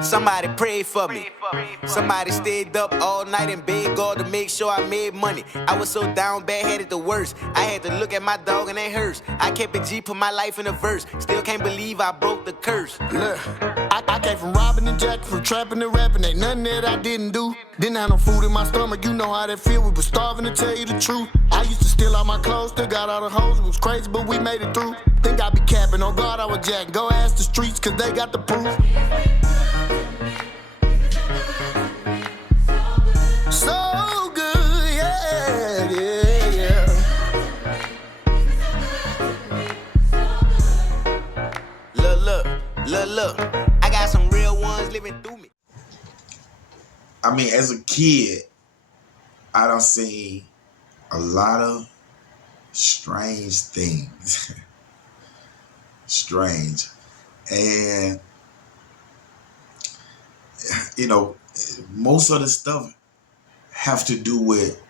Somebody prayed for me. Somebody stayed up all night and begged God to make sure I made money. I was so down bad, had it the worst. I had to look at my dog and it hurts. I kept it G, put my life in a verse. Still can't believe I broke the curse. Look, I came from robbing and jacking, from trapping and rapping. Ain't nothing that I didn't do. Didn't have no food in my stomach, you know how that feel. We was starving, to tell you the truth. I used to steal all my clothes, still got all the hoes. It was crazy, but we made it through. Think I be capping, on God I was jacking. Go ask the streets, cause they got the proof. So good, yeah, yeah, yeah. Look. I got some real ones living through me. I mean, as a kid, I done seen a lot of strange things. Strange. And, most of the stuff have to do with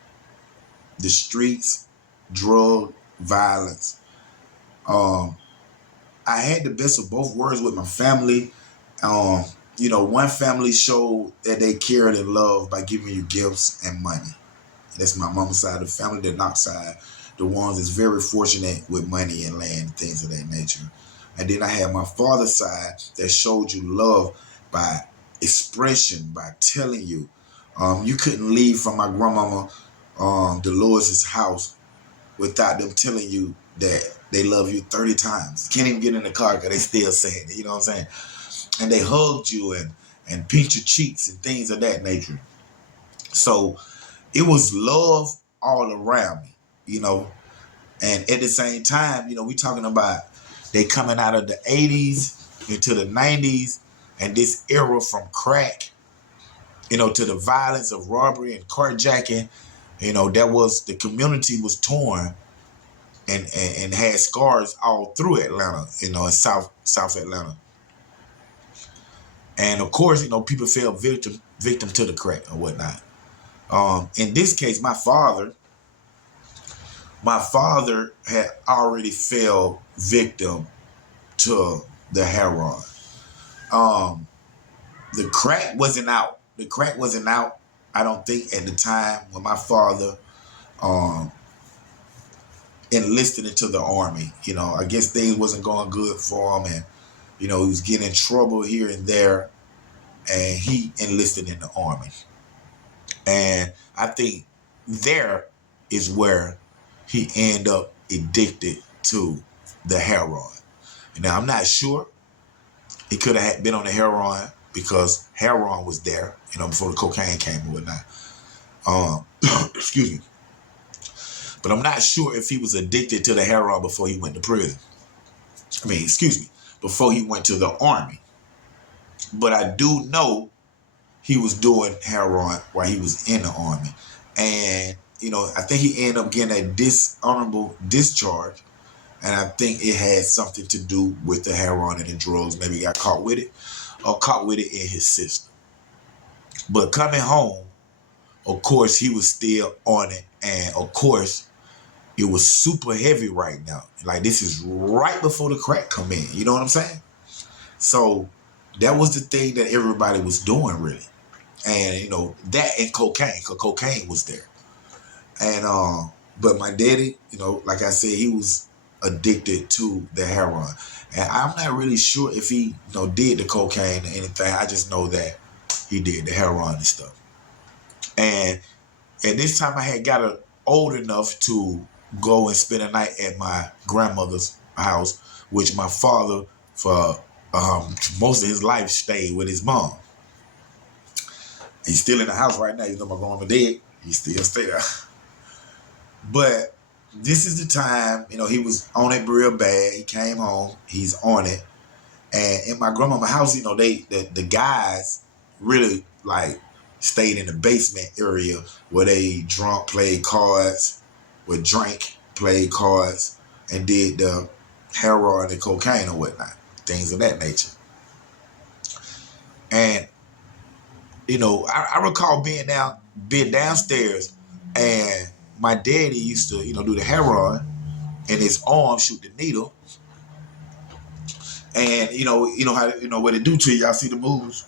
the streets, drug, violence. I had the best of both worlds with my family. One family showed that they cared and loved by giving you gifts and money. That's my mama's side of the family. The Knox side, the ones that's very fortunate with money and land, things of that nature. And then I had my father's side that showed you love by expression, by telling you. You couldn't leave from my grandmama, Dolores's house without them telling you that they love you 30 times. Can't even get in the car because they still saying it, you know what I'm saying? And they hugged you and pinched your cheeks and things of that nature. So it was love all around me, And at the same time, we talking about they coming out of the 80s into the 90s and this era from crack, to the violence of robbery and carjacking, the community was torn and had scars all through Atlanta, in South Atlanta. And of course, people fell victim to the crack or whatnot. In this case, my father had already fell victim to the heroin. The crack wasn't out. I don't think, at the time when my father enlisted into the army. I guess things wasn't going good for him, and he was getting in trouble here and there, and he enlisted in the army. And I think there is where he ended up addicted to the heroin. Now, I'm not sure he could have been on the heroin because heroin was there, before the cocaine came and whatnot. Excuse me. But I'm not sure if he was addicted to the heroin before he went to prison. Before he went to the army. But I do know he was doing heroin while he was in the army. And, I think he ended up getting a dishonorable discharge. And I think it had something to do with the heroin and the drugs. Maybe he got caught with it or caught with it in his system. But coming home, of course, he was still on it. And, of course, it was super heavy right now. Like, this is right before the crack come in. You know what I'm saying? So that was the thing that everybody was doing, really. And, that and cocaine, because cocaine was there. And, but my daddy, like I said, he was addicted to the heroin. And I'm not really sure if he, did the cocaine or anything. I just know that he did the heroin and stuff. And at this time, I had got old enough to go and spend a night at my grandmother's house, which my father, for most of his life, stayed with his mom. He's still in the house right now. My grandma dead. He still stay there. But this is the time, he was on it real bad. He came home. He's on it. And in my grandmama's house, the guys really, stayed in the basement area where they played cards, would drink, played cards, and did the heroin and cocaine or whatnot, things of that nature. And, I recall being downstairs, and my daddy used to, do the heroin, and his arm shoot the needle. And you know how what it do to you. Y'all see the moves,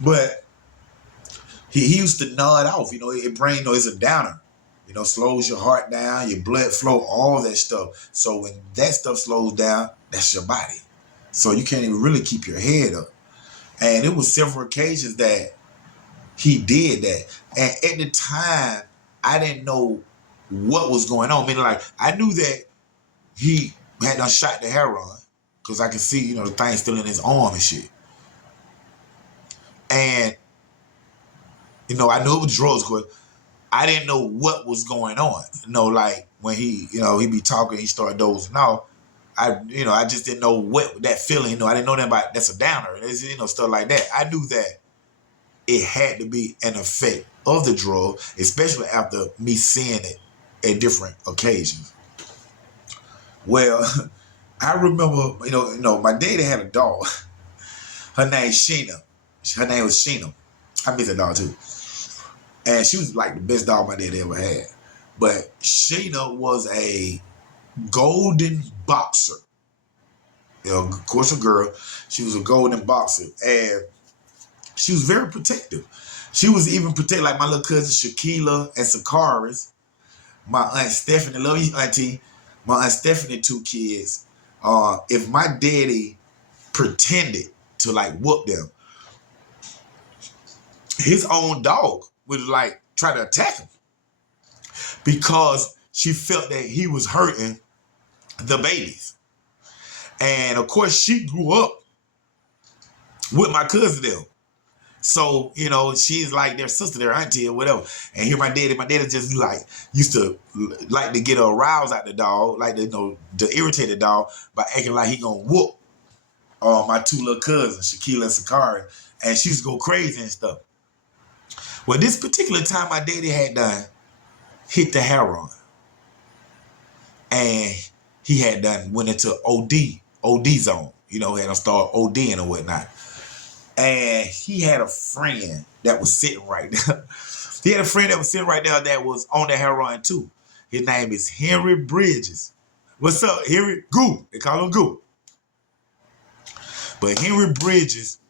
but he used to nod off. It brain, it's a downer. Slows your heart down, your blood flow, all that stuff. So when that stuff slows down, that's your body. So you can't even really keep your head up. And it was several occasions that he did that. And at the time, I didn't know what was going on. Meaning, like, I knew that he had done shot the heroin because I could see, the thing still in his arm and shit. And, I knew it was drugs, but I didn't know what was going on. Like when he, he be talking, he started dozing off. I just didn't know what that feeling. I didn't know that about that's a downer. It's, stuff like that. I knew that it had to be an effect of the drug, especially after me seeing it at different occasions. Well, I remember, my daddy had a dog. Her name's Sheena. Her name was Sheena. I miss that dog too. And she was like the best dog my daddy ever had. But Sheena was a golden boxer. Of course, a girl. She was a golden boxer. And she was very protective. She was even protected like my little cousin Shaquila and Sakaris. My Aunt Stephanie, love you, Auntie. My Aunt Stephanie, 2 kids. If my daddy pretended to like whoop them, his own dog would like try to attack him because she felt that he was hurting the babies. And of course, she grew up with my cousin them. So, she's like their sister, their auntie or whatever. And here my daddy just like used to like to get a aroused out the dog, like to irritate the dog by acting like he gonna whoop my 2 little cousins, Shaquila and Sakari, and she used to go crazy and stuff. Well, this particular time my daddy had done hit the heroin. And he had done went into OD zone, had to start ODing or whatnot. And he had a friend that was sitting right there. He had a friend that was sitting right there that was on the heroin too. His name is Henry Bridges. What's up, Henry? Goo. They call him Goo. But Henry Bridges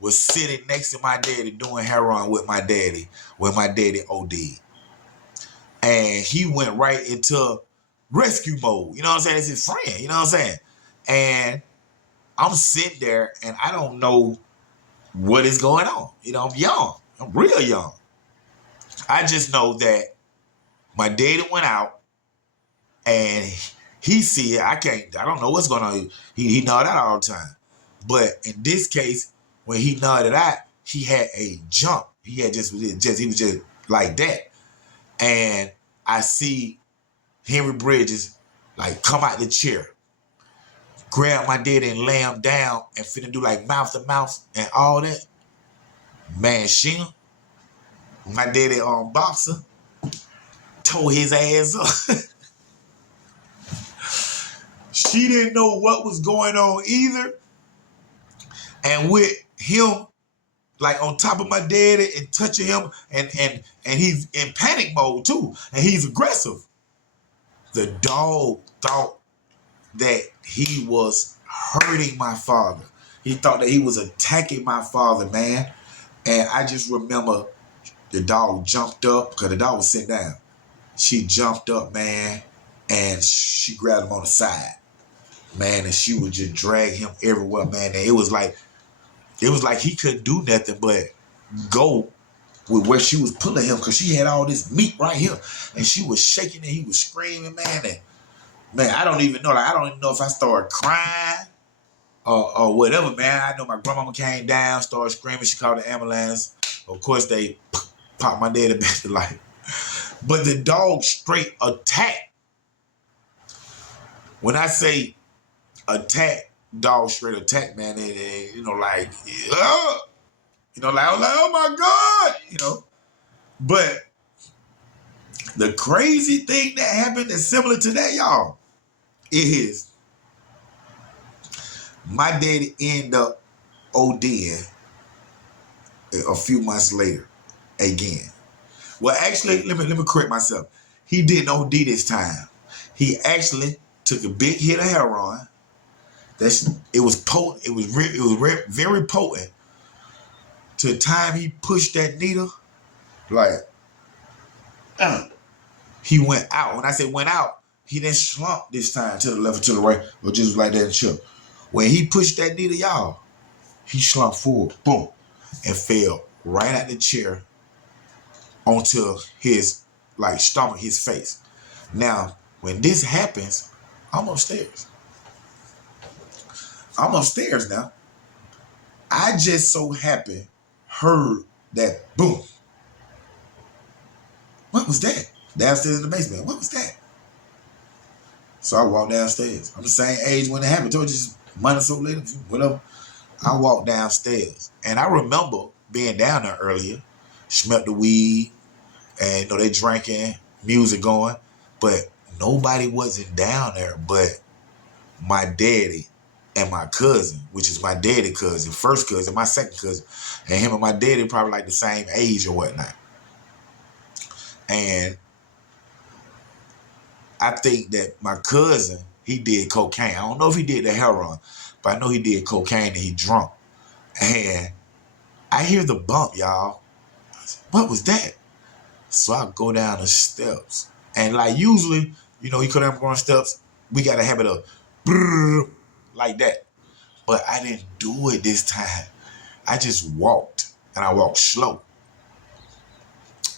was sitting next to my daddy doing heroin with my daddy when my daddy OD'd. And he went right into rescue mode. You know what I'm saying? It's his friend. You know what I'm saying? And I'm sitting there and I don't know what is going on. I'm young. I'm real young. I just know that my daddy went out and he see it. I don't know what's going on. He nodded out all the time. But in this case, when he nodded out, he had a jump. He was just like that. And I see Henry Bridges like come out the chair, grab my daddy and lay him down and finna do like mouth to mouth and all that. Man, Sheena, my daddy boxer, tore his ass up. She didn't know what was going on either. And with him like on top of my daddy and touching him and he's in panic mode too. And he's aggressive. The dog thought that he was hurting my father. He thought that he was attacking my father, man. And I just remember the dog jumped up because the dog was sitting down. She jumped up, man, and she grabbed him on the side, man, and she would just drag him everywhere, man. And it was like he couldn't do nothing but go with where she was pulling him because she had all this meat right here, and she was shaking and he was screaming, man. And man, I don't even know. Like, I don't even know if I started crying or whatever, man. I know my grandmama came down, started screaming. She called the ambulance. Of course, they popped my daddy back to life. But the dog straight attacked. When I say attack, dog straight attack, man, like, oh my God, But the crazy thing that happened that's similar to that, y'all, is my daddy ended up ODing a few months later again. Well, actually, let me correct myself. He didn't OD this time. He actually took a big hit of heroin. It was potent. It was very potent. To the time he pushed that needle, like he went out. When I say went out, he didn't slump this time to the left or to the right, or just like that and chill. When he pushed that needle, y'all, he slumped forward, boom, and fell right out the chair onto his stomach, his face. Now, when this happens, I'm upstairs. I'm upstairs now. I just so happened heard that boom. What was that? Downstairs in the basement. What was that? So I walked downstairs. I'm the same age when it happened. Told you just a month or so later, whatever. I walked downstairs. And I remember being down there earlier, smelled the weed, and they drinking, music going, but nobody wasn't down there but my daddy and my cousin, which is my daddy cousin, first cousin, my second cousin, and him and my daddy probably like the same age or whatnot. And I think that my cousin, he did cocaine. I don't know if he did the heroin, but I know he did cocaine and he drunk. And I hear the bump, y'all. What was that? So I go down the steps. And usually, you come down the steps, we got a habit of brrr, like that. But I didn't do it this time. I just walked, and I walked slow.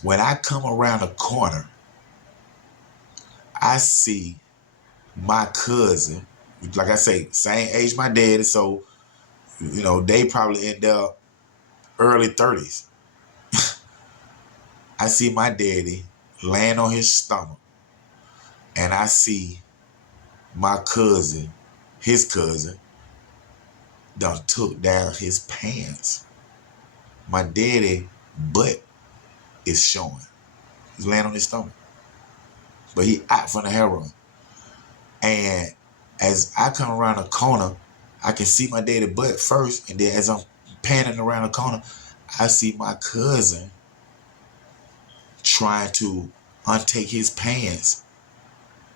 When I come around the corner, I see my cousin, like I say, same age my daddy, so, they probably in their early 30s. I see my daddy laying on his stomach, and I see my cousin, his cousin, done took down his pants. My daddy butt is showing. He's laying on his stomach. But he out from the heroin. And as I come around the corner, I can see my daddy butt first, and then as I'm panning around the corner, I see my cousin trying to untake his pants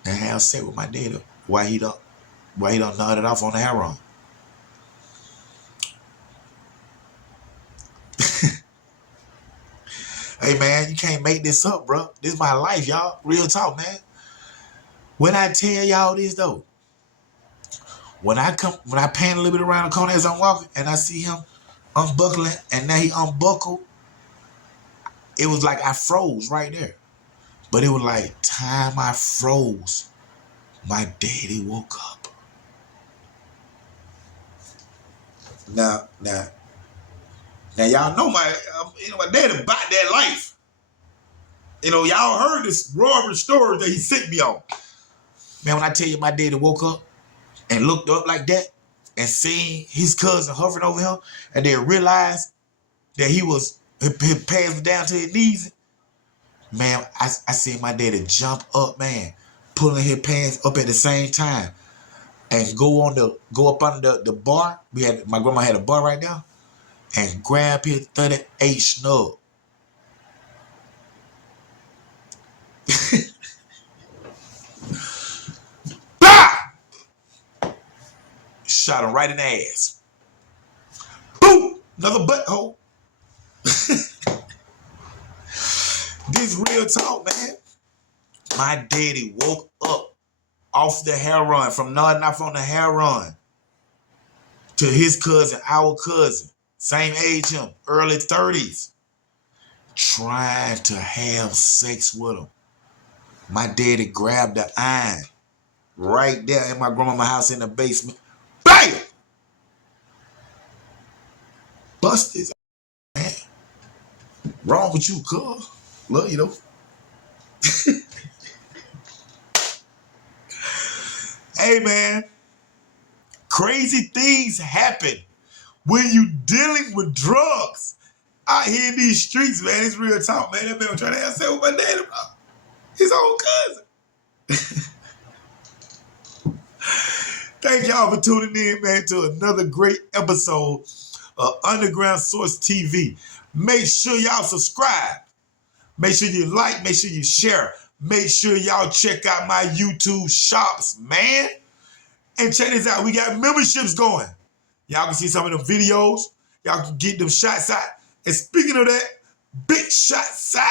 and have sex with my daddy while he done nodded off on the heroin. Hey man, you can't make this up, bro. This is my life, y'all. Real talk, man. When I tell y'all this though, when I pan a little bit around the corner as I'm walking and I see him unbuckling and now he unbuckled, it was like I froze right there. But it was like time I froze, my daddy woke up. Now y'all know my daddy bought that life. Y'all heard this robbery story that he sent me on. Man, when I tell you my daddy woke up and looked up like that and seen his cousin hovering over him and then realized that his pants were down to his knees, man, I seen my daddy jump up, man, pulling his pants up at the same time and go up under the bar. My grandma had a bar right now, and grab his 38 snug. Shot him right in the ass. Boom! Another butthole. This real talk, man. My daddy woke up off the heroin, from nodding off on the heroin, to his cousin, our cousin, same age him, early 30s, trying to have sex with him. My daddy grabbed the iron right there in my grandma's house in the basement. Bam! Busted, man. Wrong with you, cuz. Love you, though. Hey, man. Crazy things happen when you dealing with drugs out here in these streets, man. It's real talk, man. That man was trying to have sex with my daddy, bro. His own cousin. Thank y'all for tuning in, man, to another great episode of Underground Source TV. Make sure y'all subscribe. Make sure you like. Make sure you share. make sure y'all check out my YouTube shops, man. And check this out. We got memberships going. Y'all can see some of them videos. Y'all can get them shots out. And speaking of that, big shots out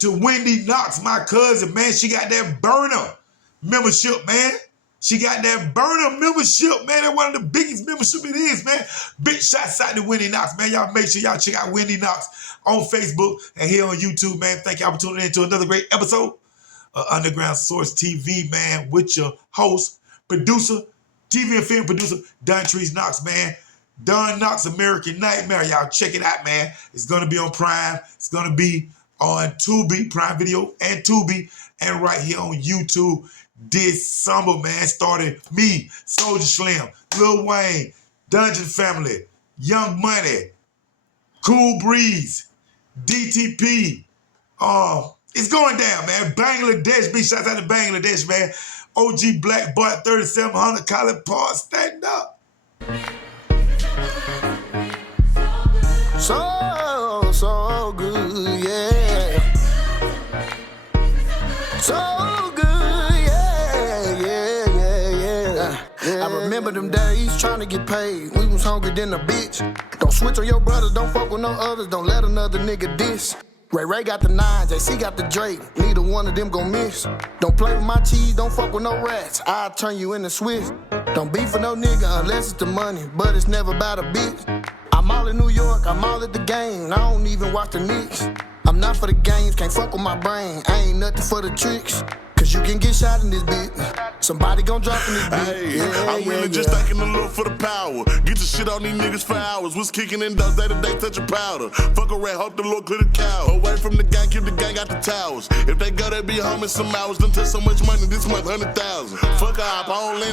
to Wendy Knox, my cousin, man. She got that burner membership, man. She got that burner membership, man. That's one of the biggest membership it is, man. Big shots out to Wendy Knox, man. Y'all make sure y'all check out Wendy Knox on Facebook and here on YouTube, man. Thank y'all for tuning in to another great episode of Underground Source TV, man, with your host, producer, TV and film producer, Dontrece Knox, man. Don Knox, American Nightmare. Y'all check it out, man. It's going to be on Prime. It's going to be on Tubi, Prime Video and Tubi, and right here on YouTube this summer, man. Started me, Soulja Slim, Lil Wayne, Dungeon Family, Young Money, Cool Breeze, DTP. It's going down, man. Bangladesh, big shout out to Bangladesh, man. OG Black Boy 3700, Colin Park, stand up. So good, yeah. So good, yeah. I remember them days trying to get paid. We was hungry than a bitch. Don't switch on your brothers, don't fuck with no others. Don't let another nigga diss. Ray got the 9, JC got the Drake. Neither one of them gon' miss. Don't play with my cheese, don't fuck with no rats. I'll turn you into Swiss. Don't beef for no nigga unless it's the money, but it's never about a bitch. I'm all in New York, I'm all at the game. I don't even watch the Knicks. I'm not for the games, can't fuck with my brain. I ain't nothing for the tricks. Cause you can get shot in this bitch. Somebody gon' drop in this bitch. Hey, I'm really just thanking the Lord for the power. Get your shit on these niggas for hours. Was kicking in dust day to day, touching powder. Fuck around, hope the Lord clear the cow. Away from the gang, keep the gang out the towers. If they go, they be home in some hours. Done took so much money this month, 100,000. Fuck up, I don't lean